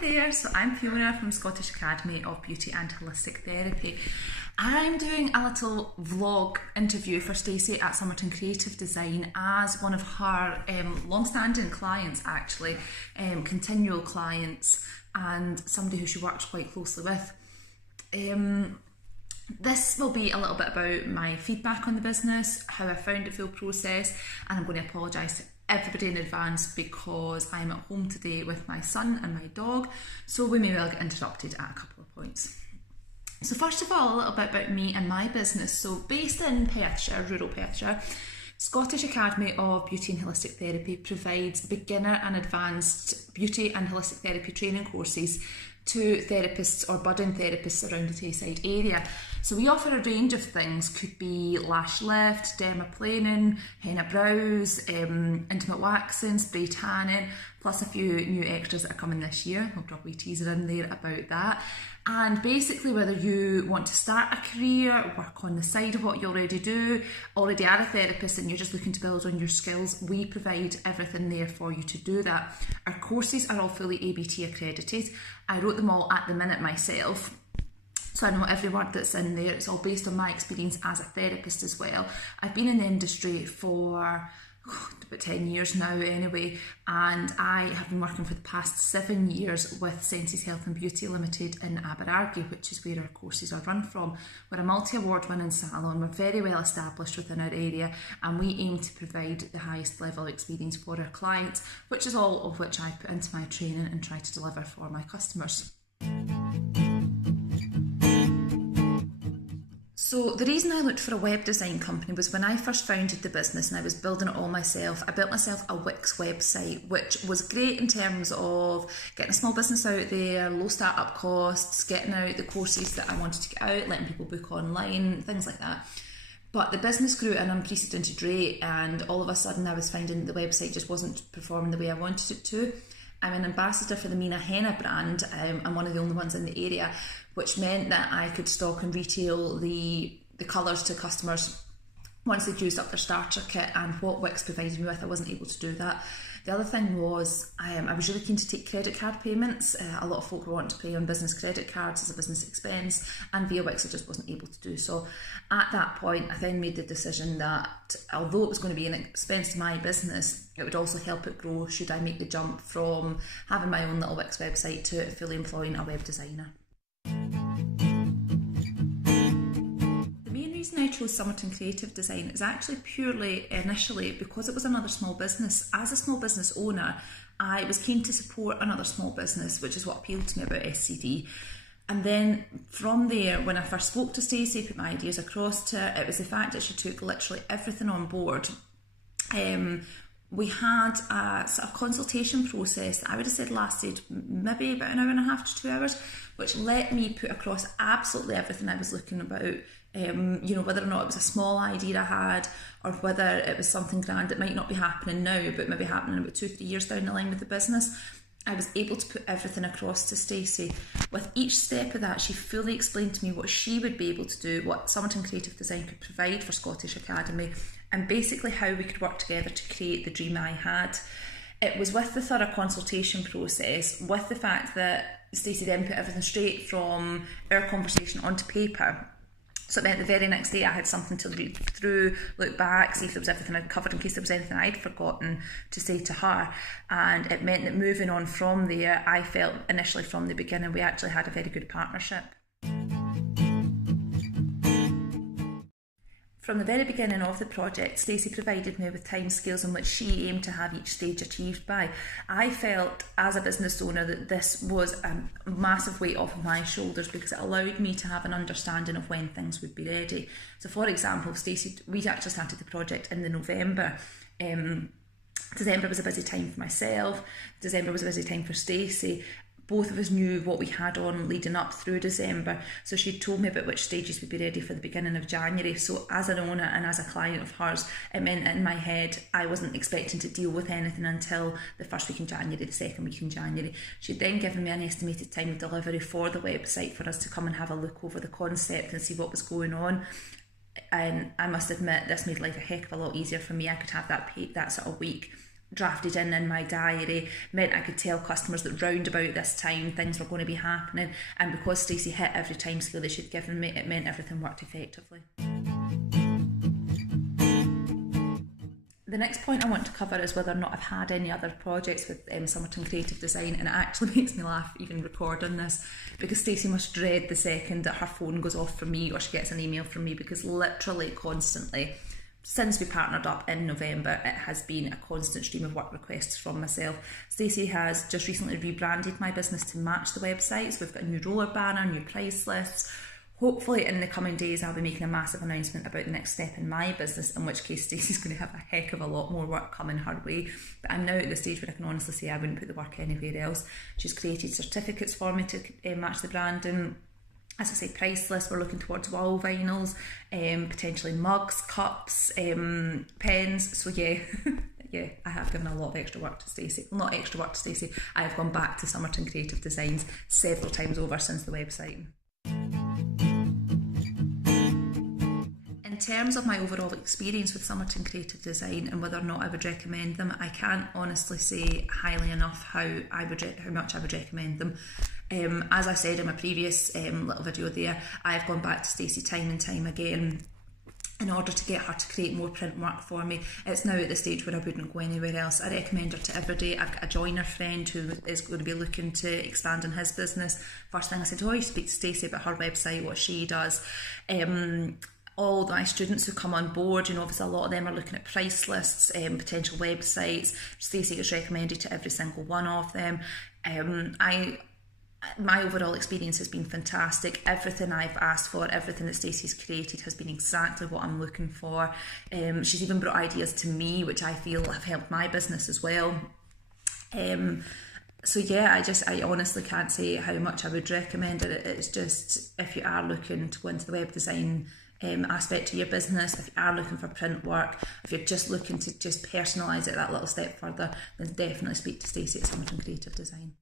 there, so I'm Fiona from Scottish Academy of Beauty and Holistic Therapy. I'm doing a little vlog interview for Stacey at SABHT Creative Design as one of her long-standing clients, actually, continual clients, and somebody who she works quite closely with. This will be a little bit about my feedback on the business, how I found the full process, and I'm going to apologise to everybody in advance because I'm at home today with my son and my dog, so we may well get interrupted at a couple of points. So first of all, a little bit about me and my business. So based in Perthshire, rural Perthshire, Scottish Academy of Beauty and Holistic Therapy provides beginner and advanced beauty and holistic therapy training courses to therapists or budding therapists around the Tayside area. So we offer a range of things, could be lash lift, dermaplaning, henna brows, intimate waxing, spray tanning, plus a few new extras that are coming this year. I'll drop a wee teaser in there about that. And basically, whether you want to start a career, work on the side of what you already do, already are a therapist and you're just looking to build on your skills, we provide everything there for you to do that. Our courses are all fully ABT accredited. I wrote them all at the minute myself, so I know every word that's in there. It's all based on my experience as a therapist as well. I've been in the industry for about 10 years now anyway, and I have been working for the past 7 years with Senses Health and Beauty Limited in Aberargie, which is where our courses are run from. We're a multi-award winning salon, we're very well established within our area, and we aim to provide the highest level of experience for our clients, which is all of which I put into my training and try to deliver for my customers. So the reason I looked for a web design company was when I first founded the business and I was building it all myself. I built myself a Wix website, which was great in terms of getting a small business out there, low startup costs, getting out the courses that I wanted to get out, letting people book online, things like that. But the business grew at an unprecedented rate, and all of a sudden I was finding the website just wasn't performing the way I wanted it to. I'm an ambassador for the Mina Henna brand. I'm one of the only ones in the area, which meant that I could stock and retail the colours to customers once they'd used up their starter kit, and what Wix provided me with, I wasn't able to do that. The other thing was I was really keen to take credit card payments. A lot of folk were wanting to pay on business credit cards as a business expense, and via Wix I just wasn't able to do so. At that point I then made the decision that although it was going to be an expense to my business, it would also help it grow should I make the jump from having my own little Wix website to fully employing a web designer. The reason I chose SABHT Creative Design is actually purely initially because it was another small business. As a small business owner, I was keen to support another small business, which is what appealed to me about SCD. And then from there, when I first spoke to Stacey, put my ideas across to her, it was the fact that she took literally everything on board. We had a sort of consultation process that I would have said lasted maybe about an hour and a half to 2 hours, which let me put across absolutely everything I was looking about. Whether or not it was a small idea I had, or whether it was something grand that might not be happening now, but maybe happening about 2-3 years down the line with the business. I was able to put everything across to Stacey. With each step of that, she fully explained to me what she would be able to do, what SABHT Creative Design could provide for Scottish Academy, and basically how we could work together to create the dream I had. It was with the thorough consultation process, with the fact that Stacey then put everything straight from our conversation onto paper. So it meant the very next day I had something to read through, look back, see if there was everything I'd covered in case there was anything I'd forgotten to say to her. And it meant that moving on from there, I felt initially from the beginning we actually had a very good partnership. From the very beginning of the project, Stacey provided me with timescales in which she aimed to have each stage achieved by. I felt as a business owner that this was a massive weight off of my shoulders because it allowed me to have an understanding of when things would be ready. So for example, Stacey, we actually started the project in the November. December was a busy time for myself, December was a busy time for Stacey. Both of us knew what we had on leading up through December, so she told me about which stages would be ready for the beginning of January. So as an owner and as a client of hers, it meant that in my head I wasn't expecting to deal with anything until the first week in January, the second week in January. She'd then given me an estimated time of delivery for the website for us to come and have a look over the concept and see what was going on. And I must admit, this made life a heck of a lot easier for me. I could have that sort of week drafted in my diary meant I could tell customers that round about this time things were going to be happening, and because Stacey hit every timescale that she'd given me, it meant everything worked effectively. The next point I want to cover is whether or not I've had any other projects with Somerton Creative Design, and it actually makes me laugh even recording this, because Stacey must dread the second that her phone goes off from me or she gets an email from me, because literally constantly, since we partnered up in November, it has been a constant stream of work requests from myself. Stacey has just recently rebranded my business to match the website, so we've got a new roller banner, new price lists. Hopefully in the coming days I'll be making a massive announcement about the next step in my business, in which case Stacey's going to have a heck of a lot more work coming her way. But I'm now at the stage where I can honestly say I wouldn't put the work anywhere else. She's created certificates for me to match the branding. As I say, price lists, we're looking towards wall vinyls, potentially mugs, cups, pens. So yeah, yeah, I have given a lot of extra work to Stacey. Well, not extra work to Stacey, I have gone back to Somerton Creative Designs several times over since the website. In terms of my overall experience with Somerton Creative Design and whether or not I would recommend them, I can't honestly say highly enough how much I would recommend them. As I said in my previous little video there, I've gone back to Stacey time and time again in order to get her to create more print work for me. It's now at the stage where I wouldn't go anywhere else. I recommend her to everybody. I've got a joiner friend who is going to be looking to expand in his business. First thing I said, you speak to Stacey about her website, what she does. All my students who come on board, obviously a lot of them are looking at price lists, potential websites. Stacey gets recommended to every single one of them. My overall experience has been fantastic. Everything I've asked for, everything that Stacey's created has been exactly what I'm looking for. She's even brought ideas to me, which I feel have helped my business as well. So yeah, I honestly can't say how much I would recommend it. It's just, if you are looking to go into the web design aspect to your business, if you are looking for print work, if you're just looking to just personalise it that little step further, then definitely speak to Stacey at Somerton Creative Design.